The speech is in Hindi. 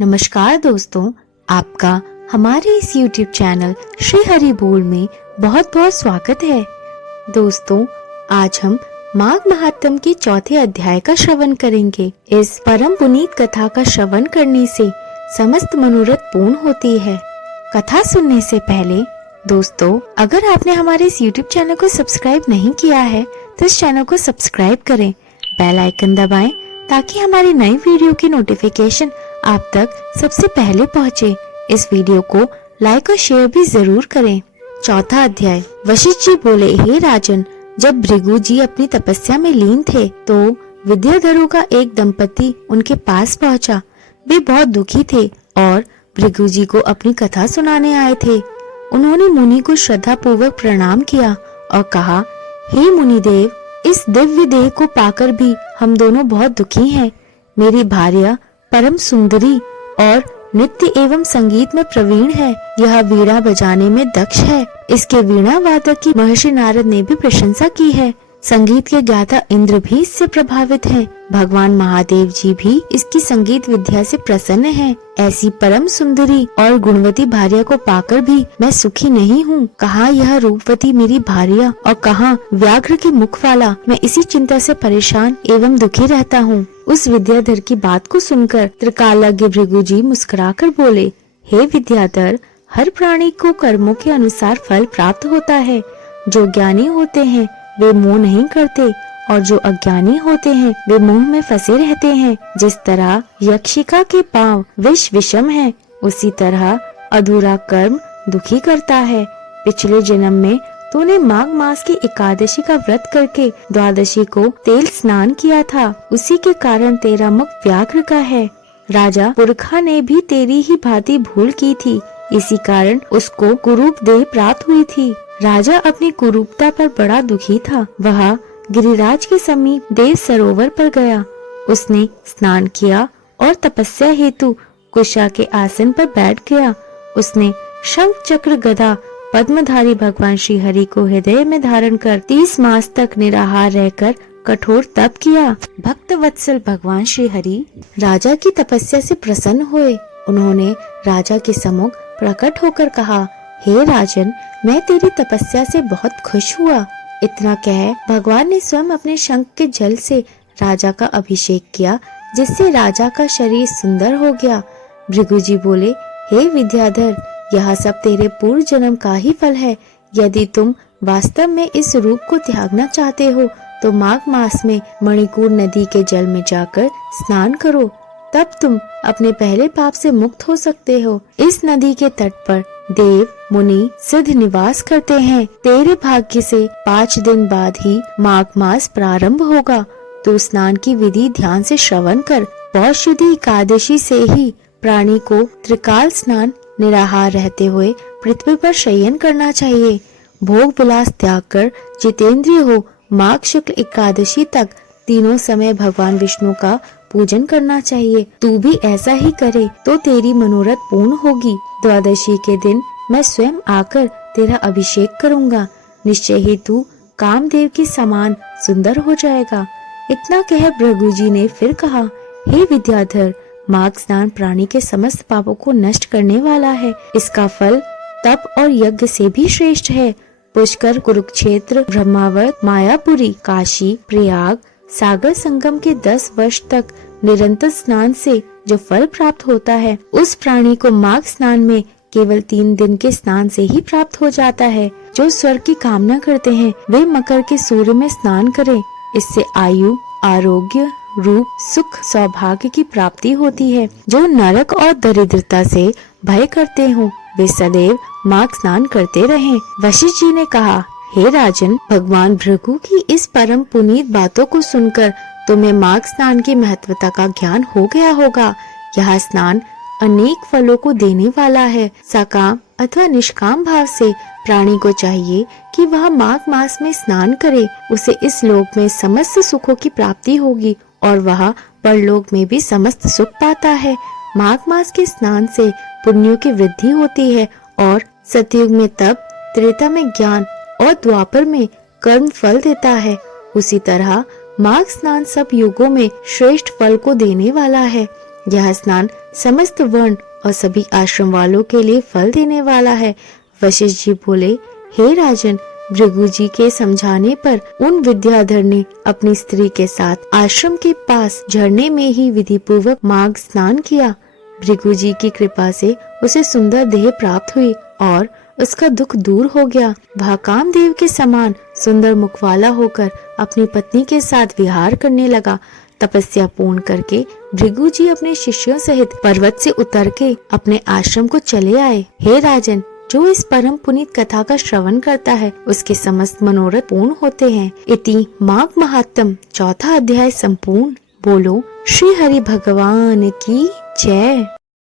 नमस्कार दोस्तों, आपका हमारे इस YouTube चैनल श्री हरि बोल में बहुत बहुत स्वागत है। दोस्तों, आज हम माघ महात्म के चौथे अध्याय का श्रवण करेंगे। इस परम पुनीत कथा का श्रवण करने से समस्त मनोरथ पूर्ण होती है। कथा सुनने से पहले दोस्तों, अगर आपने हमारे इस YouTube चैनल को सब्सक्राइब नहीं किया है तो इस चैनल को सब्सक्राइब करें, बेल आइकन दबाएं ताकि हमारी नई वीडियो की नोटिफिकेशन आप तक सबसे पहले पहुंचे। इस वीडियो को लाइक और शेयर भी जरूर करें। चौथा अध्याय। वशिष्ठ जी बोले, हे राजन, जब भृगु जी अपनी तपस्या में लीन थे तो विद्याधरों का एक दंपति उनके पास पहुंचा। वे बहुत दुखी थे और भृगु जी को अपनी कथा सुनाने आए थे। उन्होंने मुनि को श्रद्धा पूर्वक प्रणाम किया और कहा, हे मुनिदेव, इस दिव्य देह को पाकर भी हम दोनों बहुत दुखी हैं। मेरी भार्या परम सुंदरी और नृत्य एवं संगीत में प्रवीण है। यह वीणा बजाने में दक्ष है। इसके वीणा वादक की महर्षि नारद ने भी प्रशंसा की है। संगीत के ज्ञाता इंद्र भी इससे प्रभावित हैं। भगवान महादेव जी भी इसकी संगीत विद्या से प्रसन्न हैं। ऐसी परम सुंदरी और गुणवती भार्या को पाकर भी मैं सुखी नहीं हूँ। कहाँ यह रूपवती मेरी भार्या और कहाँ व्याघ्र के मुख वाला। मैं इसी चिंता से परेशान एवं दुखी रहता हूँ। उस विद्याधर की बात को सुनकर त्रिकालज्ञ भृगु जी मुस्कुराकर बोले, हे विद्याधर, हर प्राणी को कर्मों के अनुसार फल प्राप्त होता है। जो ज्ञानी होते हैं वे मोह नहीं करते और जो अज्ञानी होते हैं वे मोह में फंसे रहते हैं। जिस तरह यक्षिका के पांव विष विषम है, उसी तरह अधूरा कर्म दुखी करता है। पिछले जन्म में तूने माघ मास की एकादशी का व्रत करके द्वादशी को तेल स्नान किया था। उसी के कारण तेरा मुख व्याघ्र का है। राजा पुरखा ने भी तेरी ही भांति भूल की थी, इसी कारण उसको कुरूप देह प्राप्त हुई थी। राजा अपनी कुरूपता पर बड़ा दुखी था। वह गिरिराज के समीप देव सरोवर पर गया। उसने स्नान किया और तपस्या हेतु कुशा के आसन पर बैठ गया। उसने शंख चक्र गदा पद्मधारी भगवान श्री हरि को हृदय में धारण कर 30 मास तक निराहार रहकर कठोर तप किया। भक्त वत्सल भगवान श्री हरि राजा की तपस्या से प्रसन्न हुए। उन्होंने राजा के सम्मुख प्रकट होकर कहा, हे राजन, मैं तेरी तपस्या से बहुत खुश हुआ। इतना कह भगवान ने स्वयं अपने शंख के जल से राजा का अभिषेक किया, जिससे राजा का शरीर सुंदर हो गया। भृगु जी बोले, हे विद्याधर, यह सब तेरे पूर्व जन्म का ही फल है। यदि तुम वास्तव में इस रूप को त्यागना चाहते हो तो माघ मास में मणिकूर नदी के जल में जाकर स्नान करो, तब तुम अपने पहले पाप से मुक्त हो सकते हो। इस नदी के तट पर देव मुनि सिद्ध निवास करते हैं। तेरे भाग्य से 5 दिन बाद ही माघ मास प्रारंभ होगा। तू स्नान की विधि ध्यान से श्रवण कर। पौषधि एकादशी से ही प्राणी को त्रिकाल स्नान निराहार रहते हुए पृथ्वी पर शयन करना चाहिए। भोग विलास त्याग कर जितेंद्रिय हो माघ शुक्ल एकादशी तक तीनों समय भगवान विष्णु का पूजन करना चाहिए। तू भी ऐसा ही करे तो तेरी मनोरथ पूर्ण होगी। द्वादशी के दिन मैं स्वयं आकर तेरा अभिषेक करूँगा। निश्चय ही तू कामदेव के समान सुंदर हो जाएगा। इतना कह भृगु जी ने फिर कहा, हे विद्याधर, माघ स्नान प्राणी के समस्त पापों को नष्ट करने वाला है। इसका फल तप और यज्ञ से भी श्रेष्ठ है। पुष्कर, कुरुक्षेत्र, ब्रह्मावर्त, मायापुरी, काशी, प्रयाग, सागर संगम के 10 वर्ष तक निरंतर स्नान से जो फल प्राप्त होता है, उस प्राणी को माघ स्नान में केवल 3 दिन के स्नान से ही प्राप्त हो जाता है। जो स्वर्ग की कामना करते हैं वे मकर के सूर्य में स्नान करें। इससे आयु, आरोग्य, रूप, सुख, सौभाग्य की प्राप्ति होती है। जो नरक और दरिद्रता से भय करते हो वे सदैव माघ स्नान करते रहें। वशिष्ठ जी ने कहा, हे राजन, भगवान भृगु की इस परम पुनीत बातों को सुनकर तुम्हें माघ स्नान की महत्वता का ज्ञान हो गया होगा। यह स्नान अनेक फलों को देने वाला है। सकाम अथवा निष्काम भाव से प्राणी को चाहिए कि वह माघ मास में स्नान करे। उसे इस लोक में समस्त सुखों की प्राप्ति होगी और वह परलोक में भी समस्त सुख पाता है। माघ मास के स्नान से पुण्यों की वृद्धि होती है और सतयुग में तप, त्रेता में ज्ञान और द्वापर में कर्म फल देता है। उसी तरह माघ स्नान सब युगों में श्रेष्ठ फल को देने वाला है। यह स्नान समस्त वर्ण और सभी आश्रम वालों के लिए फल देने वाला है। वशिष्ठ जी बोले, हे राजन, भृगु जी के समझाने पर उन विद्याधर ने अपनी स्त्री के साथ आश्रम के पास झरने में ही विधि पूर्वक माघ स्नान किया। भृगु जी की कृपा से उसे सुंदर देह प्राप्त हुई और उसका दुख दूर हो गया। वह कामदेव के समान सुंदर मुख वाला होकर अपनी पत्नी के साथ विहार करने लगा। तपस्या पूर्ण करके भृगु जी अपने शिष्यों सहित पर्वत से उतर के अपने आश्रम को चले आए। हे राजन, जो इस परम पुनीत कथा का श्रवण करता है उसके समस्त मनोरथ पूर्ण होते हैं। इति माघ महात्म चौथा अध्याय संपूर्ण। बोलो श्री हरि भगवान की जय।